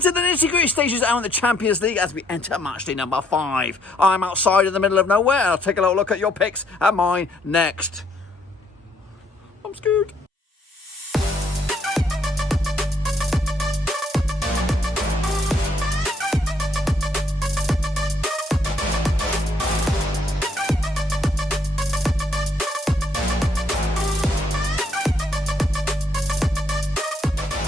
into the nitty-gritty stages out in the Champions League as we enter matchday number 5. I'm outside in the middle of nowhere, and I'll take a little look at your picks and mine next. I'm scared.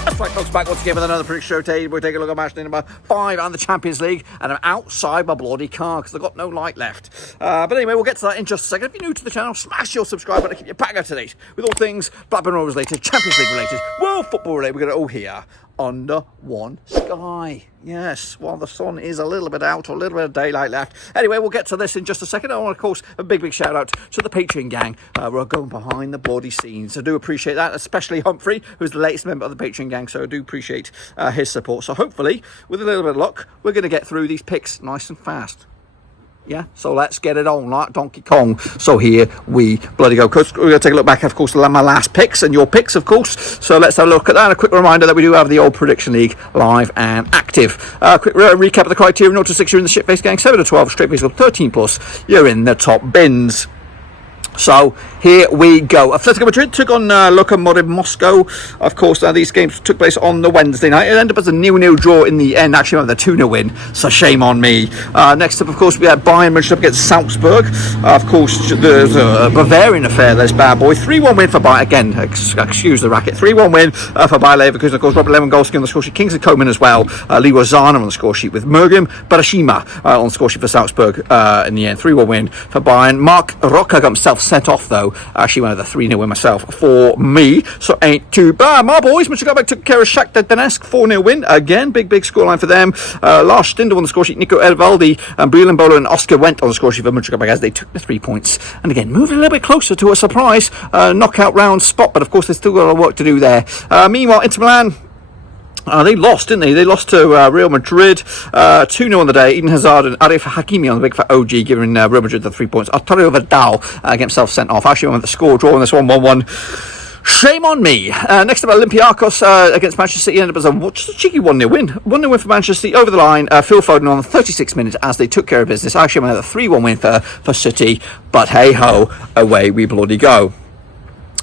That's right, folks, back once again with another prediction show today. We'll take a look at match day number 5 and the Champions League, and I'm outside my bloody car because I've got no light left. But anyway, we'll get to that in just a second. If you're new to the channel, smash your subscribe button to keep your back up to date with all things Blackburn Rovers related, Champions League related, World Football related. We're going to all here under one sky. Yes, while the sun is a little bit out, or a little bit of daylight left. Anyway, we'll get to this in just a second. I want, of course, a big shout out to the Patreon gang. We're going behind the bloody scenes. I do appreciate that, especially Humphrey, who's the latest member of the Patreon gang. So I do appreciate his support. So hopefully, with a little bit of luck, we're going to get through these picks nice and fast. Yeah, so let's get it on like Donkey Kong. So here we bloody go. We're going to take a look back, of course, at my last picks and your picks, of course. So let's have a look at that. A quick reminder that we do have the old Prediction League live and active. Quick recap of the criteria. 0 to 6, you're in the shit-face gang. 7 to 12, straight-face club. 13 plus, you're in the top bins. So here we go. Atlético Madrid took on Lokomotiv Moscow. Of course, these games took place on the Wednesday night. It ended up as a 0-0 draw in the end. Actually, the 2-0 win. So shame on me. Next up, of course, we had Bayern Munich Up against Salzburg. Of course, there's a Bavarian affair. There's bad boy. 3-1 win for Bayern. Again, excuse the racket. 3-1 win for Bayer Leverkusen. Of course, Robert Lewandowski on the score sheet. Kingsley Coman as well. Leroy Zana on the score sheet with Mergim Barashima on the score sheet for Salzburg in the end. 3-1 win for Bayern. Mark Roca got himself sent off, though. Actually went with a 3-0 win myself for me, so ain't too bad. My boys, Mönchengladbach took care of Shakhtar Donetsk, 4-0 win. Again, big scoreline for them. Lars Stindl on the score sheet, Nico Ervaldi, and Bielan Bolo and Oscar went on the score sheet for Mönchengladbach as they took the 3 points. And again, moving a little bit closer to a surprise knockout round spot, but of course they've still got a lot of work to do there. Meanwhile, Inter Milan, they lost, didn't they? They lost to Real Madrid 2-0 on the day. Eden Hazard and Arif Hakimi on the big fat OG giving Real Madrid the 3 points. Arturo Vidal get himself sent off. Actually went with the score draw on this one, 1-1. Shame on me. Next up, Olympiakos against Manchester City ended up as just a cheeky 1-0 win. 1-0 win for Manchester City over the line. Phil Foden on the 36 minutes as they took care of business. Actually went with a 3-1 win for City. But hey-ho, away we bloody go.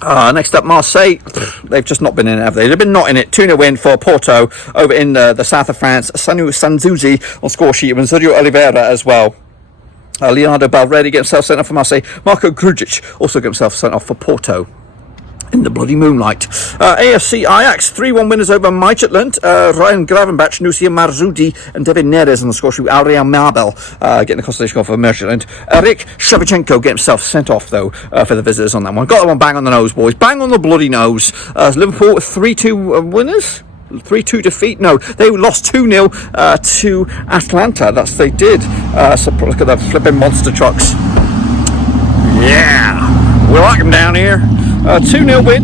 Next up, Marseille. They've just not been in it, have they? They've been not in it. 2-0 win for Porto over in the south of France. Sanu Sanzuzi on score sheet, and Sergio Oliveira as well. Leonardo Balredi get himself sent off for Marseille. Marko Grujic also get himself sent off for Porto in the bloody moonlight. AFC Ajax 3-1 winners over Midtjylland. Ryan Gravenbach, Nusia Marzuti and David Neres on the score sheet. Adrian Mabel getting the consolation goal for Midtjylland. Erik Shevchenko get himself sent off though for the visitors on that one. Got that one bang on the nose, boys. Bang on the bloody nose. Liverpool 3-2 winners. 3-2 defeat. No, they lost 2-0 to Atalanta. That's they did. So look at the flipping monster trucks. Yeah, we like them down here. 2-0 win.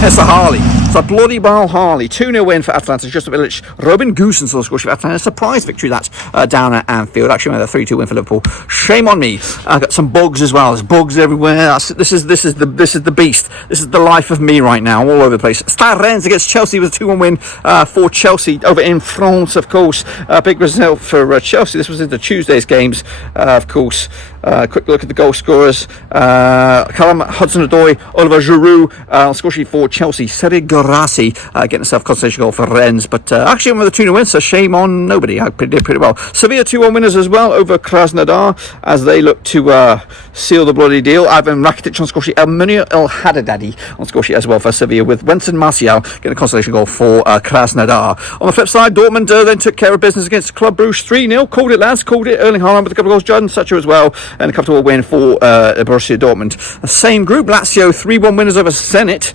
It's the Harley. It's a bloody ball Harley. 2-0 win for Atalanta. Just a village. Robin Goossens on the score sheet for Atalanta. A surprise victory that down at Anfield. Actually, with a 3-2 win for Liverpool. Shame on me. I got some bugs as well. There's bugs everywhere. This is the beast. This is the life of me right now, all over the place. Stade Rennes against Chelsea with a 2-1 win for Chelsea over in France, of course. Big result for Chelsea. This was in the Tuesday's games, of course. Quick look at the goal scorers. Callum Hudson-Odoi, Oliver Giroud on score sheet for Chelsea. Sergei Guirassy getting himself a consolation goal for Rennes, but actually went with a 2-0 win, so shame on nobody. I did pretty well. Sevilla 2-1 winners as well over Krasnodar as they look to seal the bloody deal. Ivan Rakitic on score sheet. Munir El Haddadi on score sheet as well for Sevilla, with Wenson Martial getting a consolation goal for Krasnodar. On the flip side, Dortmund then took care of business against Club Brugge 3-0. Called it, lads. Called it. Erling Haaland with a couple of goals. Jadon Sancho as well, and a comfortable win for Borussia Dortmund. The same group, Lazio 3-1 winners over Zenit.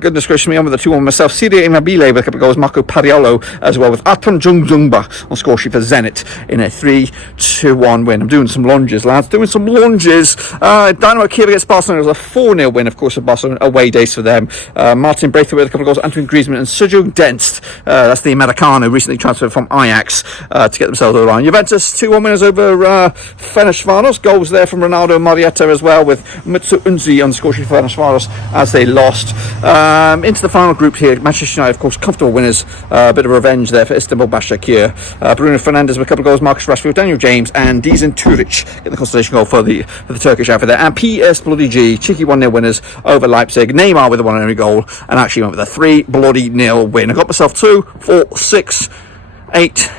Goodness gracious me, I'm with the 2-1 myself. Siria Immobile with a couple of goals. Marco Pariolo as well, with Aton Jungba on score sheet for Zenit in a 3-1 win. I'm doing some lunges, lads. Doing some lunges. Dynamo Kiev against Barcelona was a 4-0 win, of course, for Barcelona. Away days for them. Martin Braithwaite with a couple of goals. Antoine Griezmann and Sergio Denst. That's the Americano, recently transferred from Ajax to get themselves over the line. Juventus 2-1 winners over Ferencvárosi. Goals there from Ronaldo Marietta as well, with Mitsu Unzi on the score sheet for Ferencvárosi as they lost. Into the final group here. Manchester United, of course, comfortable winners. A bit of revenge there for Istanbul Başakşehir. Bruno Fernandes with a couple of goals, Marcus Rashford, Daniel James, and Dizan Turic get the consolation goal for the Turkish outfit there. And PS bloody G, cheeky 1-0 winners over Leipzig. Neymar with a 1-0 goal, and actually went with a 3-0 win. I got myself 2, 4, 6, 8,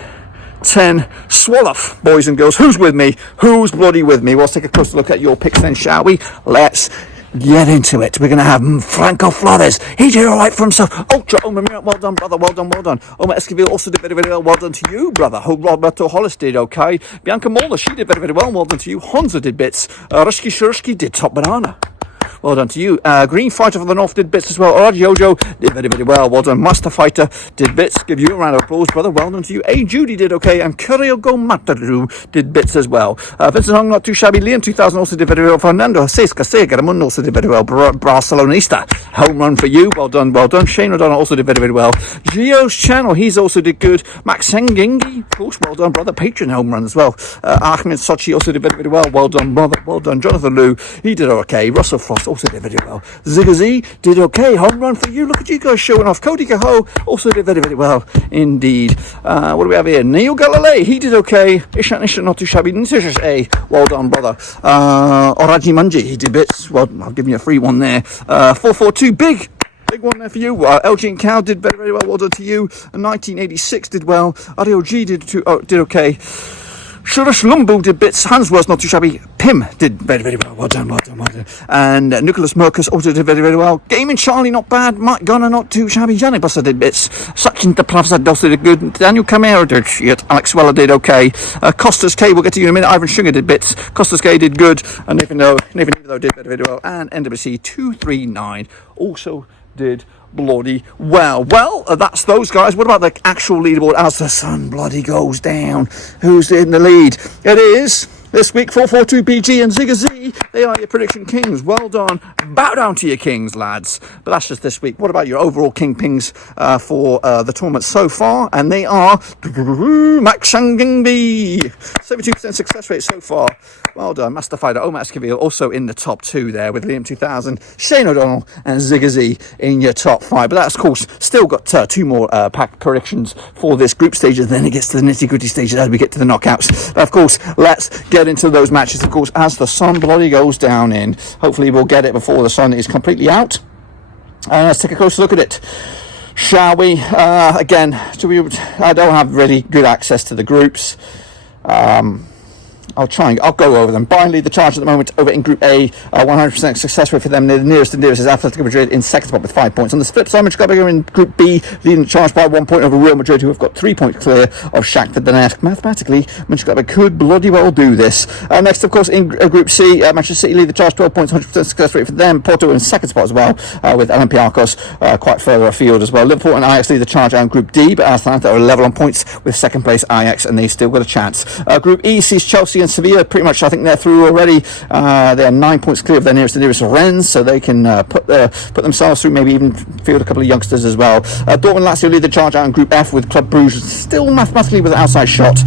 10 swallow, boys and girls. Who's with me? Who's bloody with me? Well, let's take a closer look at your picks then, shall we? Let's get into it. We're going to have Franco Flores. He did all right for himself. Ultra Omar Mirat, well done, brother. Well done. Omar Esquivel also did very well. Well done to you, brother. Roberto Hollis did okay. Bianca Molnar, she did very well. Well done to you. Honza did bits. Rushki Shursky did top banana. Well done to you. Green Fighter from the North did bits as well. Jojo did very well. Well done. Master Fighter did bits. Give you a round of applause, brother. Well done to you. Judy did okay. And Kuriogo Mataru did bits as well. Vincent Hong, not too shabby. Liam 2000 also did very well. Fernando Seska Segaramun also did very well. Barcelonista. Home run for you. Well done. Shane O'Donnell also did very well. Gio's channel, he's also did good. Max Sengengi, of course, well done, brother. Patron home run as well. Ahmed Sochi also did very well. Well done, brother. Well done. Jonathan Liu, he did okay. Russell Frost also did very well. Zigazee did okay. Home run for you. Look at you guys showing off. Cody Cahoe also did very well indeed. What do we have here? Neil Galilei, he did okay. Ishan not too shabby. A, well done, brother. Oraji Manji, he did bits. Well, I'll give you a free one there. 442, big one there for you. LG and Cow did very well. Well done to you. 1986 did well. RDOG did okay. Shurush Lumbu did bits. Hansworth not too shabby. Pim did very well. Well done. And Nicholas Merkus also did very well. Gaming Charlie not bad. Mike Gunner not too shabby. Janik Buster did bits. Sachin Depravsad also did good. Daniel Camara did shit. Alex Weller did okay. Costas K, we'll get to you in a minute. Ivan Stringer did bits. Costas K did good. And Nathan Evo did very well. And NWC 239 also did bloody well. That's those guys. What about the actual leaderboard as the sun bloody goes down? Who's in the lead? It is this week 442 BG and Zigga Z. They are your prediction kings. Well done. Bow down to your kings, lads. But that's just this week. What about your overall king pings for the tournament so far? And they are Max Shangingbi. 72% success rate so far. Well done. Master Fighter Omar Esquivel also in the top 2 there with Liam 2000, Shane O'Donnell and Zigga Z in your top 5. But that's, of course, still got 2 more pack predictions for this group stage, and then it gets to the nitty-gritty stages as we get to the knockouts. But of course, let's get into those matches, of course, as the sun bloody goes down in. Hopefully we'll get it before the sun is completely out. Let's take a closer look at it, shall we? Again, I don't have really good access to the groups. I'll go over them. Bayern lead the charge at the moment over in Group A. 100% success rate for them. The nearest is Atlético Madrid in second spot with 5 points. On the flip side, Mönchengladbach are in Group B, leading the charge by 1 point over Real Madrid, who have got 3 points clear of Shakhtar Donetsk. Mathematically, Mönchengladbach could bloody well do this. Next, of course, in Group C, Manchester City lead the charge, 12 points, 100% success rate for them. Porto in second spot as well, with Olympiakos quite further afield as well. Liverpool and Ajax lead the charge out in Group D, but Atalanta are level on points with second place Ajax, and they've still got a chance. Group E sees Chelsea and Sevilla pretty much, I think they're through already. They are 9 points clear of their nearest Rennes, so they can put themselves through, maybe even field a couple of youngsters as well. Dortmund Lazio lead the charge out in Group F with Club Brugge still mathematically with an outside shot.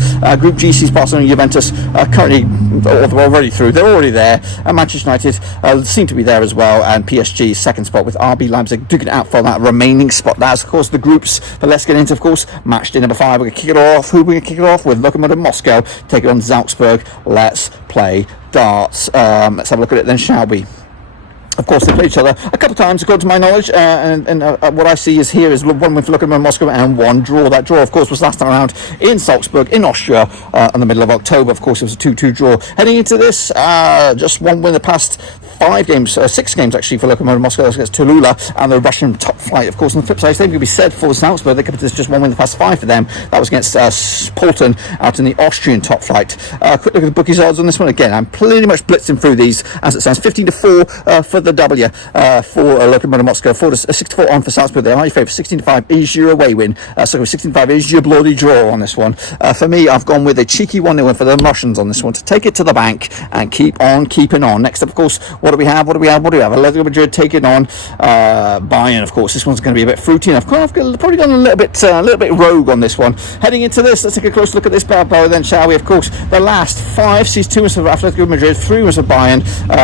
Group G sees Barcelona and Juventus currently already through. They're already there. And Manchester United seem to be there as well. And PSG second spot with RB Leipzig digging out for that remaining spot. That's, of course, the groups. But let's get into, of course, match day number 5. We're going to kick it off. Who are we going to kick it off with? Lokomotiv Moscow take it on Salzburg. Let's play darts. Let's have a look at it then, shall we? Of course, they played each other a couple of times, according to my knowledge, and what I see is 1 win for Lokomotiv Moscow and 1 draw. That draw, of course, was last time around in Salzburg, in Austria, in the middle of October. Of course, it was a 2-2 draw. Heading into this, just 1 win the past 6 games actually for Lokomotiv Moscow against Tulula and the Russian top flight. Of course, on the flip side, same could be said for Salzburg. They could have just 1 win the past 5 for them. That was against Porto out in the Austrian top flight. Quick look at the bookies odds on this one. Again, I'm pretty much blitzing through these as it stands. 15-4 for the W for Lokomotiv Moscow. 6-4 on for Salzburg. They are your favourite. 16-5 is your away win. 16-5 is your bloody draw on this one. For me, I've gone with a cheeky 1-0 win for the Russians on this one to take it to the bank and keep on keeping on. Next up, of course, what do we have? Atletico Madrid taking on Bayern. Of course, this one's going to be a bit fruity, and I've probably gone a little bit rogue on this one. Heading into this, let's take a close look at this bad boy then, shall we? Of course, the last 5 sees 2 wins for Atletico Madrid, 3 wins for Bayern,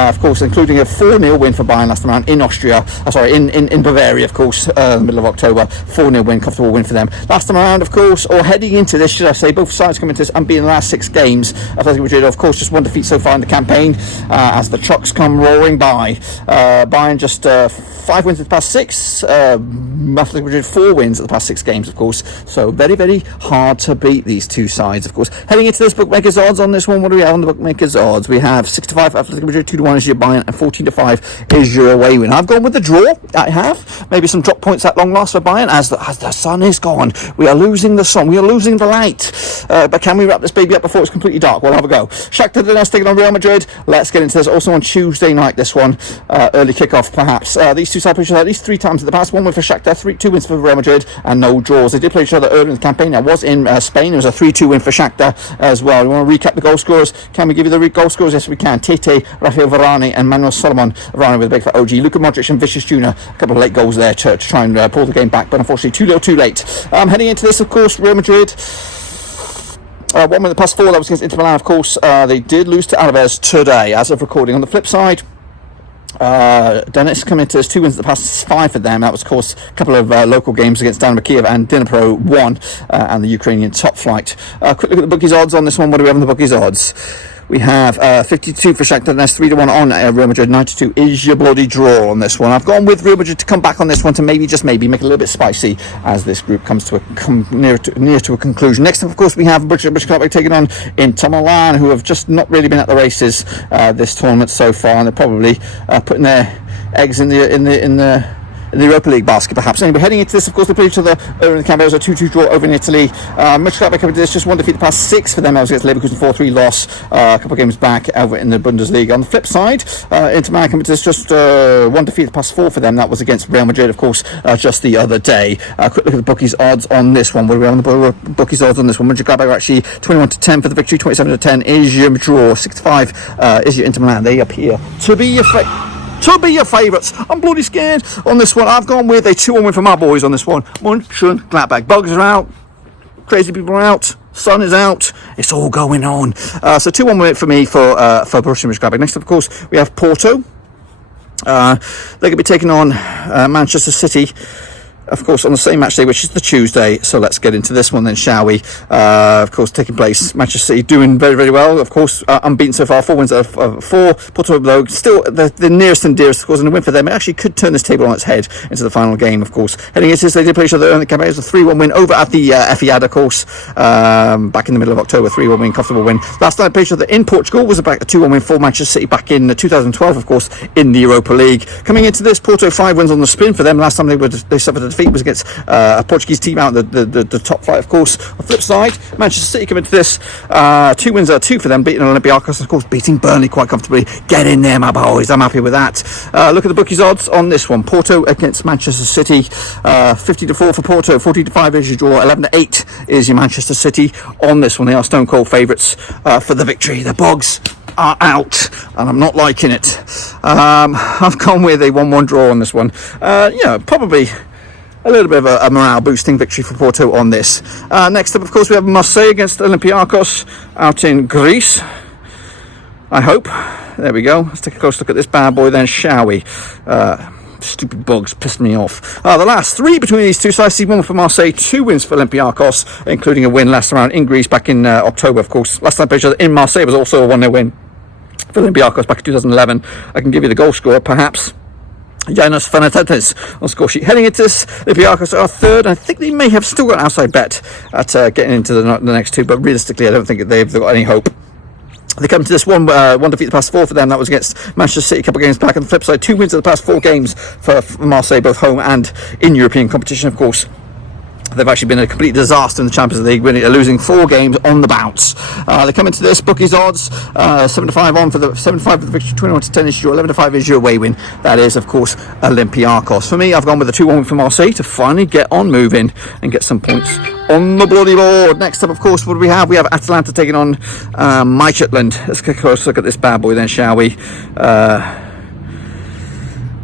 of course, including a 4-0 win for Bayern last time around in Austria. In Bavaria, of course, middle of October. 4-0 win, comfortable win for them. Last time around, of course, or heading into this, should I say, both sides coming into this unbeaten the last 6 games. Atletico Madrid, of course, just 1 defeat so far in the campaign as the trucks come roaring by. Bayern just 5 wins in the past 6. Atletico Madrid 4 wins at the past 6 games, of course. So very, very hard to beat these two sides, of course. Heading into this bookmakers odds on this one, what do we have on the bookmakers odds? We have 6-5 Atletico Madrid, 2-1 is your Bayern, and 14-5 is your away win. I've gone with the draw. I have. Maybe some drop points at long last for Bayern as the sun is gone. We are losing the sun. We are losing the light. But can we wrap this baby up before it's completely dark? We'll have a go. Shakhtar Donetsk taking on Real Madrid. Let's get into this. Also on Tuesday night, this one. Early kickoff, perhaps. These two sides played each other at least 3 times in the past. 1 win for Shakhtar, 2 wins for Real Madrid, and no draws. They did play each other early in the campaign. I was in Spain. It was a 3-2 win for Shakhtar as well. We want to recap the goal scorers. Can we give you the goal scorers? Yes, we can. Tete, Rafael Varane, and Manuel Solomon. Varane with a big for OG. Luka Modric and Vicious Jr. A couple of late goals there to try and pull the game back, but unfortunately too little, too late. Heading into this, of course, Real Madrid. 1 win in the past 4. That was against Inter Milan, of course. They did lose to Alaves today, as of recording. On the flip side, Donetsk come into this 2 wins in the past 5 for them. That was, of course, a couple of local games against Dynamo Kiev and Dnipro 1 and the Ukrainian top flight. Quick look at the bookies odds on this one. What do we have on the bookies odds? We have 52 for Shakhtar Donetsk, 3-1 on Real Madrid, 92 is your bloody draw on this one. I've gone with Real Madrid to come back on this one to maybe, just maybe, make it a little bit spicy as this group comes to near to a conclusion. Next up, of course, we have Mönchengladbach taking on Inter Milan, who have just not really been at the races this tournament so far, and they're probably putting their eggs in the Europa League basket, perhaps. Anyway, heading into this, of course, they played each other over in the campaign. It was a 2-2 draw over in Italy. Mönchengladbach coming to this, just 1 defeat the past 6 for them. That was against Leverkusen, 4-3 loss a couple of games back over in the Bundesliga. On the flip side, Inter Milan coming to this, just 1 defeat the past 4 for them. That was against Real Madrid, of course, just the other day. Quick look at the bookies odds on this one. What do we have on the bookies odds on this one? Mönchengladbach are actually 21-10 for the victory, 27-10 is your draw, 6-5 is your Inter Milan. They appear to be your favourites. I'm bloody scared on this one. I've gone with a 2-1 win for my boys on this one. Mönchengladbach. Bugs are out. Crazy people are out. Sun is out. It's all going on. So 2-1 win for me for Borussia Mönchengladbach. Next up, of course, we have Porto. They're going to be taking on Manchester City, of course, on the same match day, which is the Tuesday. So let's get into this one then, shall we? Of course, taking place, Manchester City doing very, very well. Of course, unbeaten so far, 4 wins out of 4. Porto, though, still the nearest and dearest, of course, and a win for them. It actually could turn this table on its head into the final game, of course. Heading into this, they did play each other in the campaign. It was a 3-1 win over at the Etihad, of course, back in the middle of October. 3-1 win, comfortable win. Last night, they played each other in Portugal. Was about a 2-1 win for Manchester City back in 2012, of course, in the Europa League. Coming into this, Porto 5 wins on the spin for them. Last time they suffered a defeat was against a Portuguese team out in the top flight, of course. On the flip side, Manchester City come into this 2 wins out of 2 for them, beating Olympiakos, of course, beating Burnley quite comfortably. Get in there, my boys. I'm happy with that. Look at the bookies odds on this one. Porto against Manchester City, 50-4 for Porto, 40-5 is your draw, 11-8 is your Manchester City on this one. They are stone cold favourites for the victory. The Bogs are out, and I'm not liking it. I've gone with a 1-1 draw on this one. Probably a little bit of a morale boosting victory for Porto on this. Next up, of course, we have Marseille against Olympiakos out in Greece, I hope. There we go. Let's take a close look at this bad boy then, shall we? Stupid bugs pissed me off. The last 3 between these two sides, 1 for Marseille, 2 wins for Olympiakos, including a win last round in Greece back in October, of course. Last time they played in Marseille was also a 1-0 win for Olympiakos back in 2011. I can give you the goal scorer, perhaps. Janos Fernandez on score sheet. Heading into this, Olympiakos are 3rd. I think they may have still got an outside bet at getting into the next 2, but realistically, I don't think they've got any hope. They come to this 1 defeat the past 4 for them. That was against Manchester City a couple of games back. On the flip side, 2 wins of the past 4 games for Marseille, both home and in European competition, of course. They've actually been a complete disaster in the Champions League, losing 4 games on the bounce. They come into this, bookies odds, 7-5 on for the 7-5 for the victory, 21-10 is your, 11-5 is your away win. That is, of course, Olympiakos. For me, I've gone with a 2-1 win for Marseille to finally get on moving and get some points on the bloody board. Next up, of course, what do we have? We have Atalanta taking on Midtjylland. Let's take a close look at this bad boy then, shall we?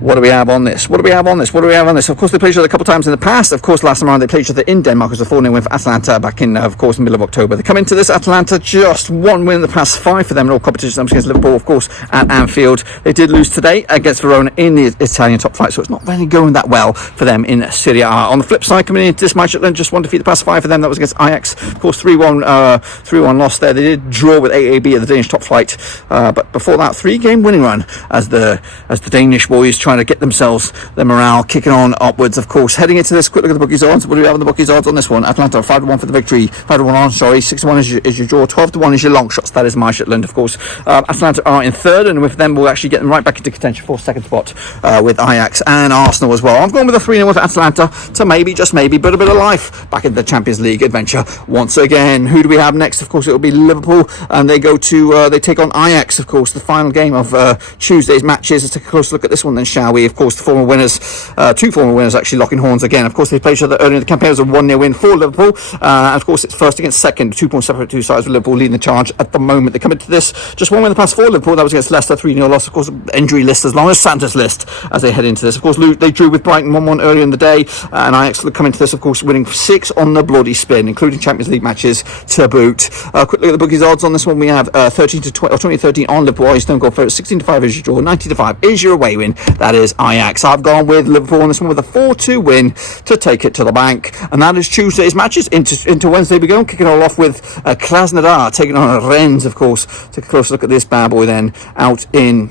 What do we have on this? Of course, they played each other a couple of times in the past. Of course, last time around they played each other in Denmark. It was a 4-0 win for Atalanta back in, of course, the middle of October. They come into this, Atalanta, just one win in the past 5 for them in all competitions against Liverpool, of course, at Anfield. They did lose today against Verona in the Italian top flight, so it's not really going that well for them in Serie A. On the flip side, coming into this match, just one defeat the past 5 for them. That was against Ajax. Of course, 3-1 loss there. They did draw with AAB at the Danish top flight, but before that, 3-game winning run as the Danish boys trying to get themselves the morale kicking on upwards. Of course, heading into this, quick look at the bookies odds. What do we have on the bookies odds on this one? Atalanta 5-1 for the victory, 5-1 on, 6-1 is your draw, 12-1 is your long shots. That is Midtjylland, of course. Atalanta are in third, and with them we'll actually get them right back into contention for second spot with Ajax and Arsenal as well. I've gone with a 3-0 for Atalanta to maybe, just maybe, but a bit of life back in the Champions League adventure once again. Who do we have next? Of course, it will be Liverpool, and they go to they take on Ajax, of course, the final game of Tuesday's matches. Let's take a closer look at this one then, shall we? Of course, the former winners, 2 former winners actually locking horns again. Of course, they played each other earlier in the campaign. It was a 1-0 win for Liverpool, and of course it's first against second, 2 points separate, 2 sides, with Liverpool leading the charge at the moment. They come into this just 1 win in the past 4 Liverpool. That was against Leicester, 3-0 loss. Of course, injury list as long as Santa's list as they head into this. Of course, they drew with Brighton 1-1 earlier in the day, and Ajax come into this, of course, winning 6 on the bloody spin, including Champions League matches to boot. Quick look at the bookies odds on this one. We have 20-13 on Liverpool. Stone goal favourite, 16-5 is your draw, 90-5 is your away win. That is Ajax. I've gone with Liverpool on this one with a 4-2 win to take it to the bank, and that is Tuesday's matches. Into Wednesday we go, kicking it all off with Krasnodar taking on Rennes, of course. Take a closer look at this bad boy then, out in...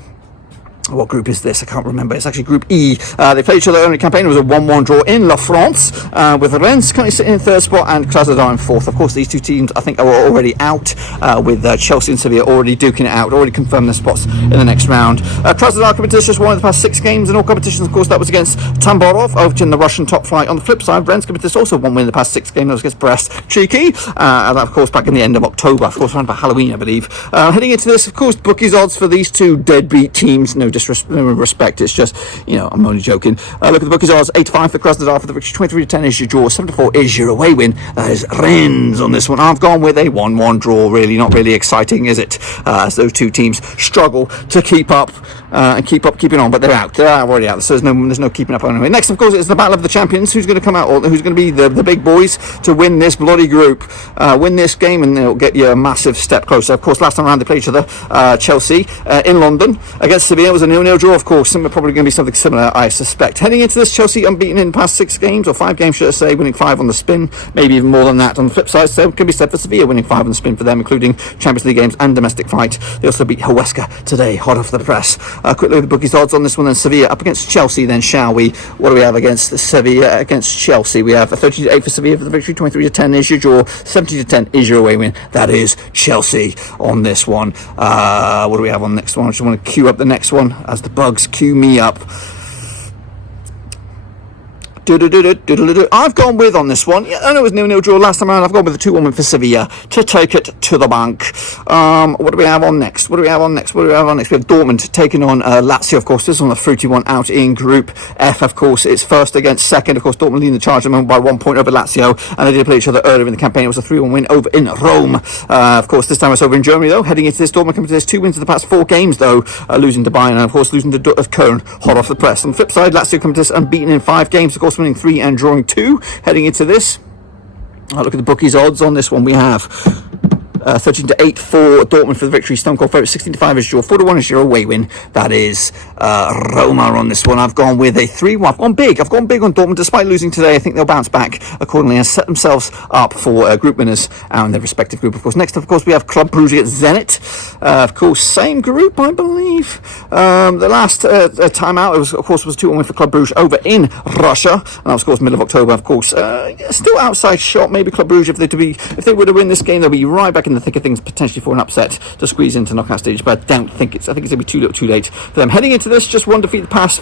what group is this? I can't remember. It's actually Group E. They played each other earlier in the campaign. It was a 1-1 draw in La France, with Rennes currently sitting in third spot and Krasnodar in fourth. Of course, these 2 teams, I think, are already out, with Chelsea and Sevilla already duking it out, already confirmed their spots in the next round. Krasnodar competition just won in the past 6 games in all competitions. Of course, that was against Tamborov over in the Russian top flight. On the flip side, Rennes competition also 1 win in the past 6 games. That was against Brest Cheeky, and of course, back in the end of October. Of course, around about Halloween, I believe. Heading into this, of course, bookies odds for these 2 deadbeat teams. No disrespect, it's just, I'm only joking. Look at the bookies odds, 8-5 for Krasnodar for the victory, 23-10 is your draw, 7-4 is your away win. That is Rennes on this one. I've gone with a 1-1 draw, really, not really exciting, is it? As those 2 teams struggle to keep up and keeping on, but they're already out, so there's no keeping up anyway. Next, of course, it's the battle of the champions. Who's going to come out, or who's going to be the big boys to win this bloody group, win this game, and they'll get you a massive step closer. Of course, last time around they played each other, Chelsea in London against Sevilla. It was a 0-0 draw, of course, and we're probably going to be something similar, I suspect. Heading into this, Chelsea unbeaten in the past 6 games, or 5 games, should I say, winning 5 on the spin, maybe even more than that. On the flip side, so can be said for Sevilla, winning 5 on the spin for them, including Champions League games and domestic fight. They also beat Huesca today, hot off the press. Quick look at the bookies odds on this one, then Sevilla up against Chelsea, then, shall we? What do we have against Sevilla against Chelsea? We have a 13-8 for Sevilla for the victory, 23-10 is your draw, 17-10 is your away win. That is Chelsea on this one. What do we have on the next one? I just want to queue up the next one as the bugs queue me up. I've gone with on this one. I know it was 0-0 draw last time around. I've gone with a 2-1 win for Sevilla to take it to the bank. What do we have on next? We have Dortmund taking on Lazio, of course. This is on the fruity one out in Group F, of course. It's first against second. Of course, Dortmund leading the charge by 1 point over Lazio, and they did play each other earlier in the campaign. It was a 3-1 win over in Rome. Of course, this time it's over in Germany, though. Heading into this, Dortmund coming to this 2 wins in the past 4 games, though, losing to Bayern, and of course losing to Köln, hot off the press. On the flip side, Lazio coming to this unbeaten in 5 games, of course, winning 3 and drawing 2. Heading into this, look at the bookies odds on this one. We have 13-8 for Dortmund for the victory. Stone cold favourite, 16-5 is your, 4-1 is your away win. That is Roma on this one. I've gone with a 3-1. I've gone big on Dortmund. Despite losing today, I think they'll bounce back accordingly and set themselves up for group winners in their respective group, of course. Next, of course, we have Club Brugge against Zenit. Of course, same group, I believe. The last time out, it was, of course, was 2-1 win for Club Brugge over in Russia. And that was, of course, middle of October, of course. Still outside shot, maybe Club Brugge, if they were to win this game, they'll be right back in the thick of things, potentially for an upset to squeeze into knockout stage, but I think it's going to be too late for them. Heading into this, just 1 defeat the past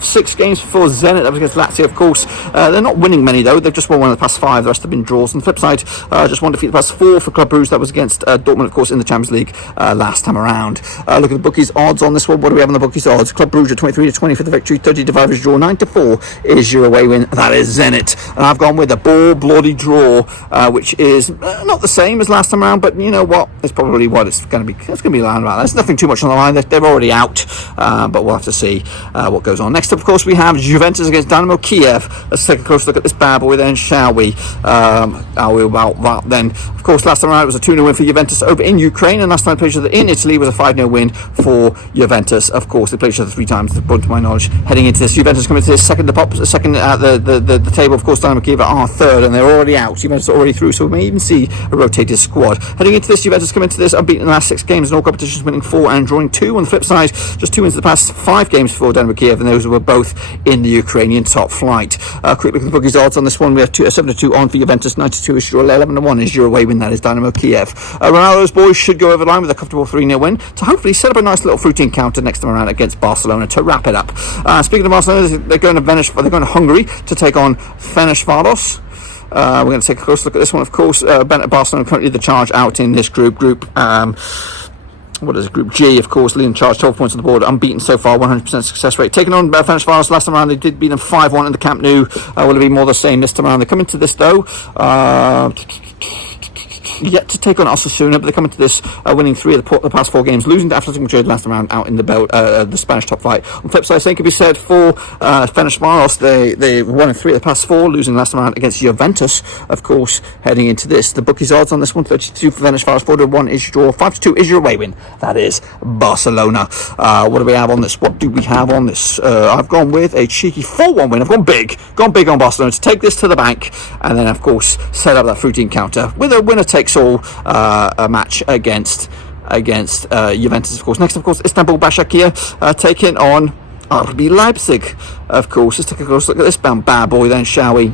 6 games for Zenit. That was against Lazio, of course. They're not winning many, though. They've just won 1 of the past 5. The rest have been draws. On the flip side, just 1 defeat the past 4 for Club Brugge. That was against Dortmund, of course, in the Champions League last time around. Look at the bookies odds on this one. What do we have on the bookies odds? Club Brugge 23-20 for the victory, 30-5 is draw, 9-4 is your away win. That is Zenit. And I've gone with a bloody draw, which is not the same as last time around, but you know what? It's probably what it's going to be. It's going to be around about. There's nothing too much on the line. They're already out, but we'll have to see what goes on. Next Next up, of course, we have Juventus against Dynamo Kiev. Let's take a closer look at this bad boy then, shall we? How we about that then? Of course, last time around it was a 2-0 win for Juventus over in Ukraine, and last time they played each other in Italy was a 5-0 win for Juventus. Of course, they played each other 3 times, to my knowledge. Heading into this, Juventus coming to this second at the table. Of course, Dynamo Kiev are third, and they're already out. Juventus are already through, so we may even see a rotated squad. Heading into this, Juventus come into this unbeaten in the last 6 games in all competitions, winning 4 and drawing 2. On the flip side, just 2 wins in the past 5 games for Dynamo Kiev, and those were both in the Ukrainian top flight. Quick look at the bookies odds on this one. We have 7-2 on for Juventus, 92 is your 11-1 is your away win. That is Dynamo Kiev. Ronaldo's boys should go over the line with a comfortable 3-0 win to hopefully set up a nice little fruity encounter next time around against Barcelona to wrap it up. Speaking of Barcelona, they're going to Hungary to take on Ferencvárosi. We're going to take a close look at this one, of course. Barcelona currently the charge out in this group. What is it? Group G, of course, leading charge, 12 points on the board, unbeaten so far, 100% success rate. Taking on Ferencvárosi last time around, they did beat them 5-1 in the Camp Nou. Will it be more the same this time around? They come into this, though, yet to take on Osasuna, but they come into this winning 3 of the past 4 games, losing to Atlético Madrid last time around out in the Spanish top flight. On the flip side, same could be said for Ferencvárosi. They won in 3 of the past 4, losing last time around against Juventus. Of course, heading into this, the bookies odds on this one, 32 for Ferencvárosi, 4-1 is your draw, 5-2 is your away win. That is Barcelona. What do we have on this? I've gone with a cheeky 4-1 win. I've gone big on Barcelona to take this to the bank, and then of course set up that fruity encounter with a winner takes all a match against Juventus, of course. Next, of course, Istanbul Başakşehir taking on RB Leipzig. Of course, let's take a close look at this bad boy then, shall we?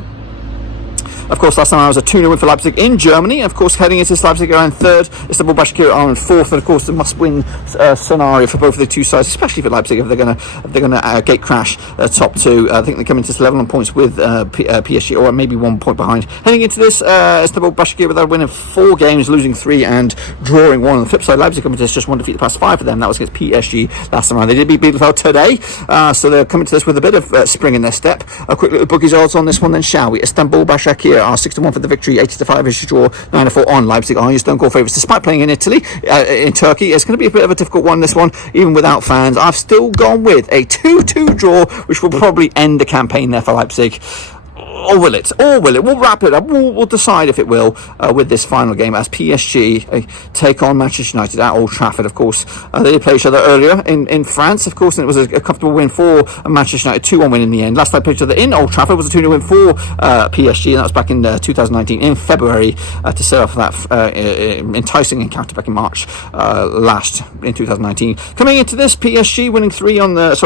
Of course, last time I was a 2-0 win for Leipzig in Germany. Of course, heading into this, Leipzig are in 3rd. Istanbul Başakşehir are in 4th. And of course, the must-win scenario for both of the two sides, especially for Leipzig, if they're going to gate crash top 2. I think they come into this level on points with PSG, or maybe 1 point behind. Heading into this, Istanbul Başakşehir with a win in 4 games, losing 3 and drawing 1. On the flip side, Leipzig come into this just 1 defeat the past 5 for them. That was against PSG last time around. They did beat Bielefeld today, so they're coming to this with a bit of spring in their step. A quick look at the bookies odds on this one, then, shall we? Istanbul Başakşehir are 6-1 for the victory, 80-5 is your draw, 9-4 on. Leipzig are your stone cold favourites despite playing in Italy, in Turkey. It's going to be a bit of a difficult one, this one, even without fans. I've still gone with a 2-2 draw, which will probably end the campaign there for Leipzig. Or will it? We'll wrap it up. We'll decide if it will with this final game as PSG take on Manchester United at Old Trafford. Of course, they did play each other earlier in France, of course, and it was a comfortable win for Manchester United, 2-1 win in the end. Last time they played each other in Old Trafford was a 2-0 win for PSG, and that was back in 2019 in February to set off that enticing encounter back in March last in 2019. Coming into this, PSG winning 3 on the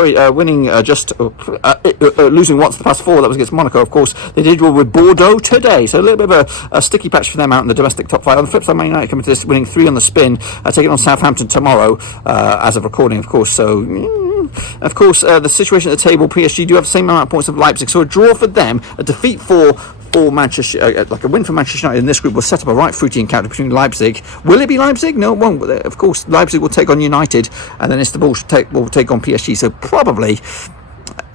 losing once the past 4. That was against Monaco, of course. They did well with Bordeaux today, so a little bit of a sticky patch for them out in the domestic top 5. On the flip side, Man United coming to this winning 3 on the spin, taking on Southampton tomorrow as of recording, of course. So, of course, the situation at the table, PSG do have the same amount of points of Leipzig, so a draw for them, a defeat for Manchester, like a win for Manchester United in this group will set up a right fruity encounter between Leipzig. Will it be Leipzig? No, it won't. Of course, Leipzig will take on United, and then Istanbul will take on PSG. So probably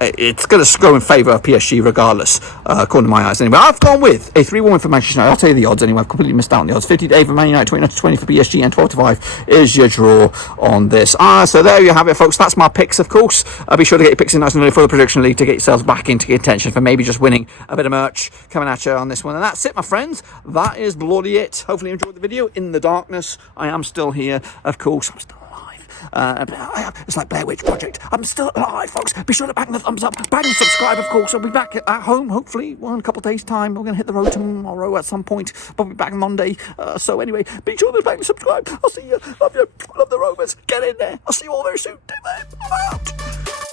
it's going to go in favour of PSG regardless, according to my eyes. Anyway, I've gone with a 3-1 win for Manchester United. I'll tell you the odds anyway. I've completely missed out on the odds. 50-8 for Man United, 29-20 for PSG, and 12-5 is your draw on this. So there you have it, folks. That's my picks, of course. Be sure to get your picks in nice and early for the prediction league to get yourselves back into contention for maybe just winning a bit of merch coming at you on this one. And that's it, my friends. That is bloody it. Hopefully you enjoyed the video. In the darkness, I am still here. Of course, I'm still it's like Blair Witch Project. I'm still alive, folks. Be sure to bang the thumbs up, bang the subscribe, of course. I'll be back at home, hopefully, in a couple of days' time. We're going to hit the road tomorrow at some point, probably back Monday. So anyway, be sure to bang the subscribe. I'll see you. Love you. Love the Rovers. Get in there. I'll see you all very soon. Take care. I'm out.